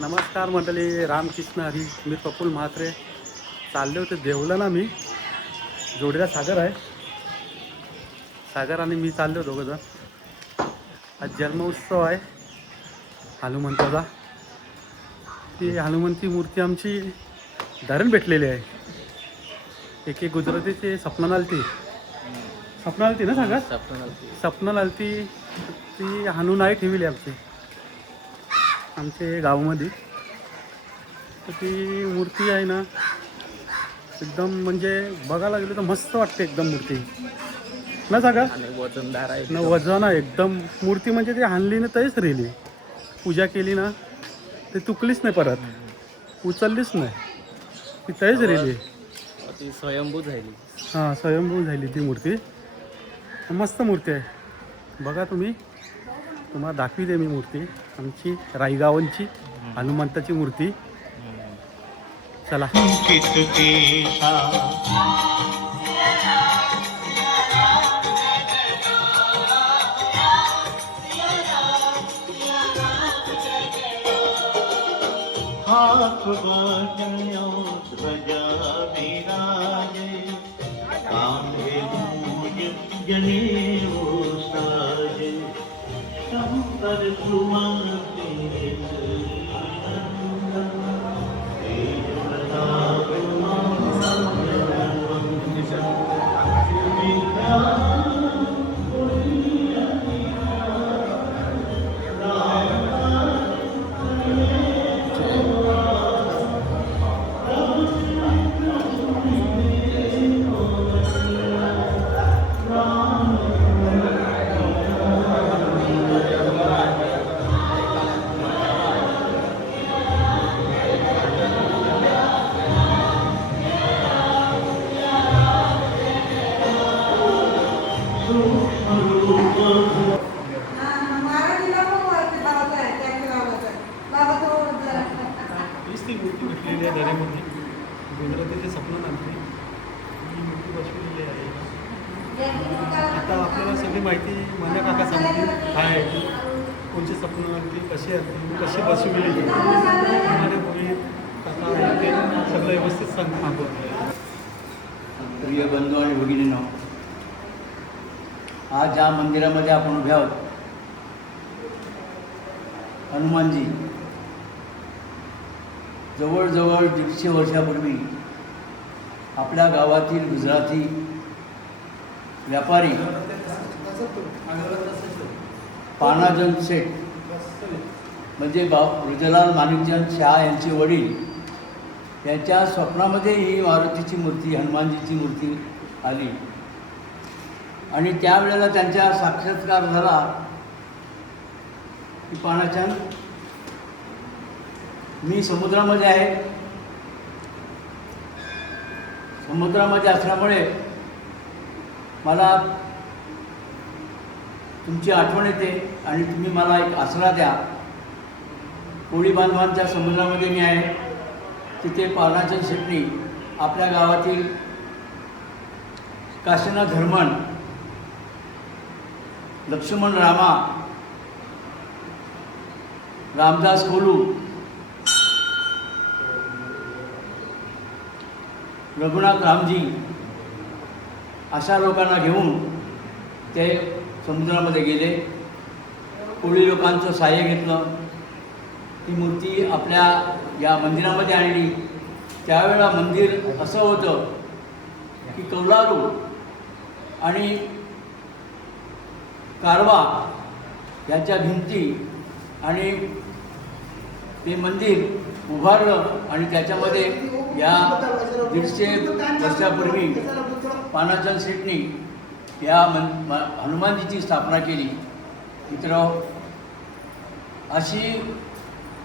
नमस्कार मंडळी, रामकृष्ण हरी. मी प्रफुल्ल म्हात्रे. चालले होते देवला ना. मी जोडीला सागर आहे. सागर आणि मी चाललो दोघंजण. आज जन्मोत्सव आहे हनुमंताचा. ती हनुमंती मूर्ती आमची धरण भेटलेली आहे. एक गुजरातीची स्वप्नाला आलती ना सागर. स्वप्नाला आलती ती हाणून आहे ठेवली आमच्या गावामध्ये. तर ती मूर्ती आहे ना, एकदम म्हणजे बघायला गेलं तर मस्त वाटते एकदम मूर्ती ना सागर. वजनदार आहे ना वजन आहे एकदम मूर्ती. म्हणजे ती हाणली ना तरीच राहिली. पूजा केली ना ते तुकलीच नाही, परत उचललीच नाही, ती तरीच राहिली. ती स्वयंभू झाली. हां, स्वयंभू झाली ती मूर्ती. मस्त मूर्ती आहे. बघा तुम्ही, तुम्हाला दाखवी मी मूर्ती आमची रायगावांची हनुमंताची मूर्ती. चला. ती मूर्ती भेटलेली आहे दऱ्यामध्ये. गुजरातीचे स्वप्न आणते ही मूर्ती बसवलेली आहे. आता आपल्याला सगळी माहिती माझ्या काका सांगतील काय आहे ती, कोणचे स्वप्न आणते, कशी आणते, कशी बसवलेली. माझे कोणी काका आहे ते सगळं व्यवस्थित सांगतो. प्रिय बंधू आणि भगिनींनो, आज ज्या मंदिरामध्ये आपण उभे आहोत, हनुमानजी जवळजवळ 150 वर्षापूर्वी आपल्या गावातील गुजराती व्यापारी पानाचंद शेठ म्हणजे ब्रजलाल माणिकचंद शाह यांचे वडील, त्यांच्या स्वप्नामध्ये ही मारुतीची मूर्ती, हनुमानजीची मूर्ती आली. आणि त्यावेळेला त्यांच्या साक्षात्कार झाला की पानाचंद, मी समुद्रामध्ये आहे. समुद्रामध्ये असल्यामुळे मला तुमची आठवण येते आणि तुम्ही मला एक आसरा द्या. कोळी बांधवांच्या समुद्रामध्ये मी आहे. तिथे पानाचंद शेट्टी आपल्या गावातील काशीनाथ धर्मण, लक्ष्मण रामा, रामदास कोलू, रघुनाथ रामजी अशा लोकांना घेऊन ते समुद्रामध्ये गेले. कोळी लोकांचं सहाय्य घेतलं. ती मूर्ती आपल्या या मंदिरामध्ये आणली. त्यावेळेला मंदिर असं होतं की कौलारू आणि कारवा यांच्या भिंती, आणि ते मंदिर उभारलं. आणि त्याच्यामध्ये या 150 वर्षापूर्वी पानाचंद शेटनी या हनुमानजीची स्थापना केली. मित्रांनो, अशी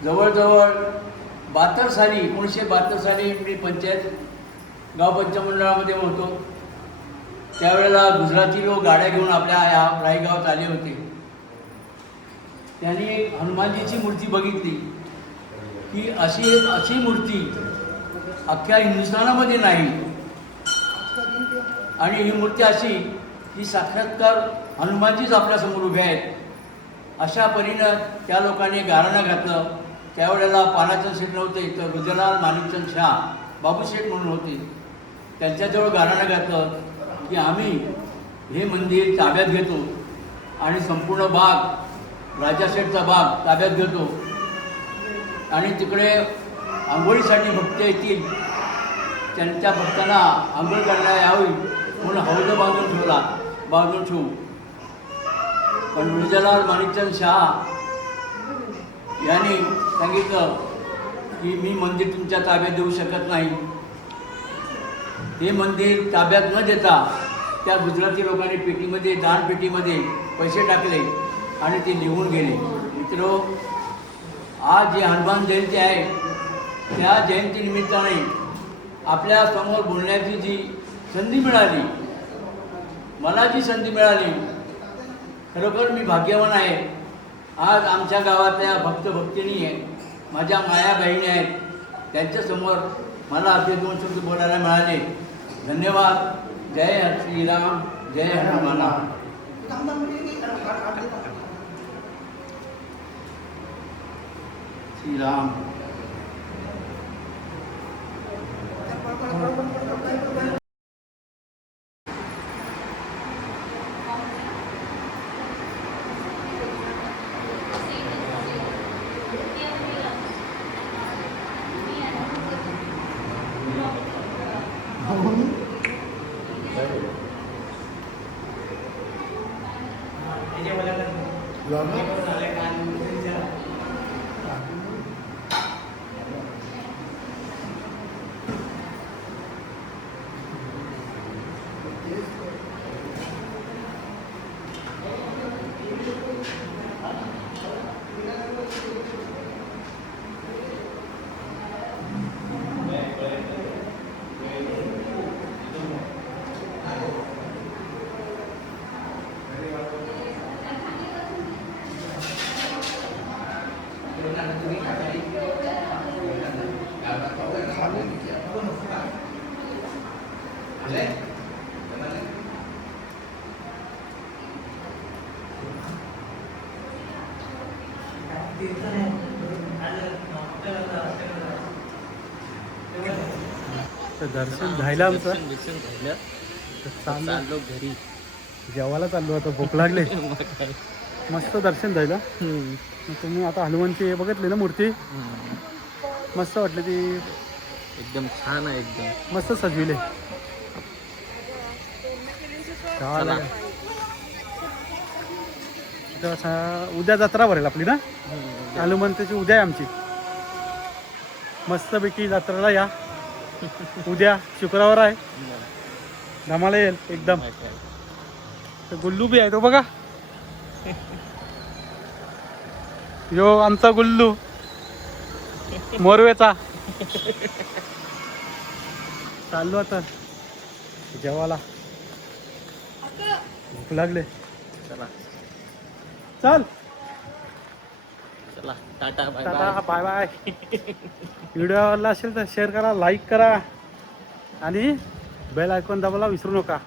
जवळजवळ 72 साली 1972 साली मी गाव पंचमंडळामध्ये होतो. त्यावेळेला गुजराती लोक गाड्या घेऊन आपल्या या रायगावात आले होते. त्यांनी हनुमानजीची मूर्ती बघितली की अशी मूर्ती अख्ख्या हिंदुस्थानामध्ये नाही. आणि ही मूर्ती अशी की साक्षात्कार हनुमानजीच आपल्यासमोर उभे आहेत. अशा परीनं त्या लोकांनी गारणं घातलं त्यावेळेला पानाचंद शेठ नव्हते तर रुद्रलाल माणिकचंद शाह बाबूशेठ म्हणून होते. त्यांच्याजवळ गाऱ्हाणं घातलं की आम्ही हे मंदिर ताब्यात घेतो आणि संपूर्ण बाग राजाशेठचा बाग ताब्यात घेतो आणि तिकडे आंघोळीसाठी भक्त येतील त्यांच्या भक्तांना आंघोळ करायला यावी म्हणून हौद बांधून ठेवू. पण रुद्रलाल माणिकचंद शाह यांनी सांगितलं की मी मंदिर तुमच्या ताब्यात देऊ शकत नाही. हे मंदिर ताब्यात न देता त्या गुजराती लोकांनी पेटीमध्ये दानपेटीमध्ये पैसे टाकले आणि ते निघून गेले. मित्रो, आज जी हनुमान जयंती आहे त्या जयंतीनिमित्ताने आपल्या समोर बोलण्याची जी संधी मिळाली, मला जी संधी मिळाली, खरोखर मी भाग्यवान आहे. आज आमच्या गावातल्या भक्तभक्तिनी आहे, माझ्या माया बहिणी आहेत, त्यांच्यासमोर मला असे 2 शब्द बोलायला मिळाले. धन्यवाद. जय श्रीराम, जय हनुमान. श्रीराम. तर दर्शन झालं आमचं. दर्शन झालं. तर चाललो चाललो घरी. जेवायला चाललो आता, भूक लागले. मग काय. मस्त दर्शन झालं. मग तुम्ही आता हनुमानची हे बघितली ना मूर्ती, मस्त वाटली ती, एकदम छान आहे. एकदम मस्त सजविले. चला. उद्या जत्रा भरेल आपली ना, हनुमंताची उद्या आहे आमची. मस्तपैकी जत्रेला या. उद्या शुक्रवार आहे, धमाला येईल एकदम. तर गुल्लू बी आहे तो बघा, यो आमचा गुल्लू मोरवेचा. चाललो आता जेवायला, भूक लागले. चला चल चला, टाटा बाय टाटा, बाय. Bye bye. व्हिडिओ आवडला असेल तर शेअर करा, लाईक करा आणि बेल आयकॉन दाबायला विसरू नका.